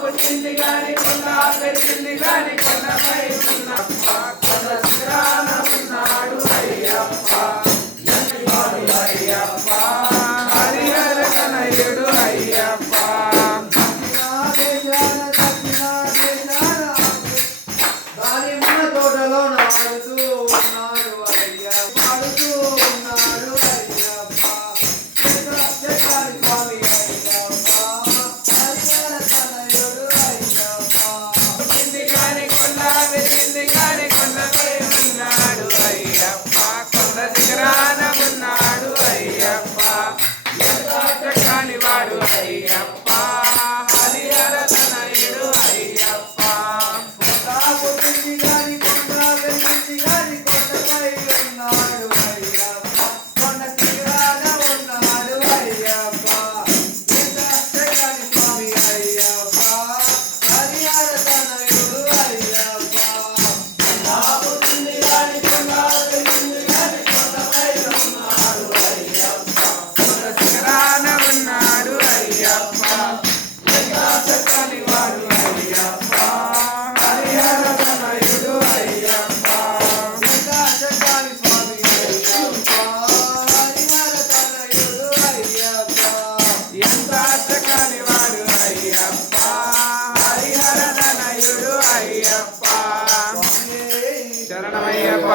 పుట్టింది గాని కొండ పెరిగింది గాని కొండపై ఉన్నప్ప కొండ శిఖరాన ఉన్నాడు అయ్యప్ప అయ్యప్ప హరిహర కనయుడు అయ్యప్ప తోటలో నాడుతూ ఉన్నాడు అయ్యప్ప పాడుతూ ఉన్నాడు అయ్యప్ప స్వామి శరణమయ్యప్ప.